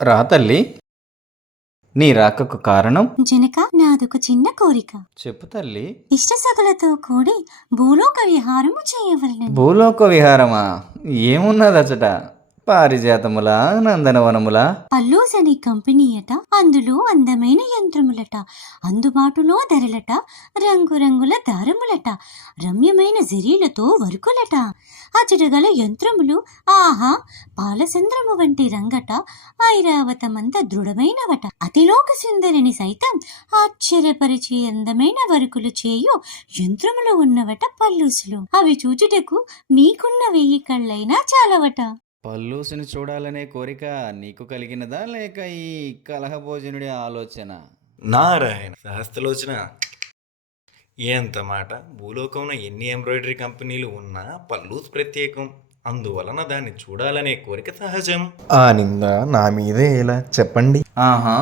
రా తల్లి, నీ రాకకు కారణం జనక, నాదొక చిన్న కోరిక. చెప్పు తల్లి. ఇష్టసఖులతో కూడి భూలోక విహారము చేయవలెను. భూలోక విహారమా? ఏమున్నదచట? పారిజాతములా, నందనవనములా? పల్లూస్ అనే కంపెనీ అట, అందులో అందమైన యంత్రములట, అందుబాటులో ధరలట, రంగురంగుల దారములట, రమ్యమైన జరీలతో వర్కులట, అచటగల యంత్రములు ఆహా పాలచంద్రము వంటి రంగట, ఐరావతమంత దృఢమైనవట, అతిలోక సుందరిని సైతం ఆశ్చర్యపరిచే అందమైన వర్కులు చేయు యంత్రములు ఉన్నవట పల్లూసులు. అవి చూచుటకు మీకున్న 1000 కళ్ళైనా చాలవట. పల్లూసుని చూడాలనే కోరిక నీకు కలిగినదా, లేక ఈ కలహభోజనుడి ఆలోచన? నారాయణ సహస్రలోచన, ఎంత మాట! భూలోకంలో ఎన్ని ఎంబ్రాయిడరీ కంపెనీలు ఉన్నా పల్లూస్ ప్రత్యేకం, అందువలన దాన్ని చూడాలనే కోరిక సహజం. ఆ నింద నా మీదే ఎలా చెప్పండి? ఆహా,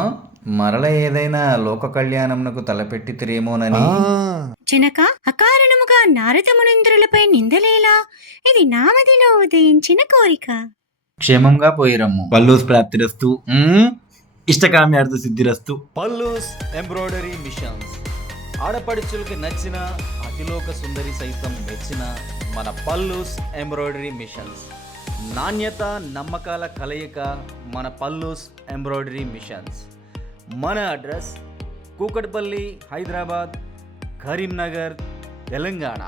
మరల ఏదైనా లోక కళ్యాణమునకు తలపెట్టితిరేమోనని. జనక, అకారణముగా నారద మునీంద్రులపై నిందలేలా? ఇది నా మదిలో ఉదయించిన కోరిక. క్షేమంగా పోయిరమ్ము. పల్లూస్ ప్రాప్తిరస్తు, ఇష్టకామ్యార్థ సిద్ధిరస్తు. Pallus embroidery machines. ఆడపడుచులకి నచ్చిన అతిలోక సుందరి సైతం మెచ్చిన మన పల్లూస్ ఎంబ్రాయిడరీ మిషన్స్. నాణ్యత నమ్మకాల కలయిక మన పల్లూస్ ఎంబ్రాయిడరీ మిషన్స్. మన అడ్రస్ కూకట్పల్లి, హైదరాబాద్, కరీంనగర్, తెలంగాణ.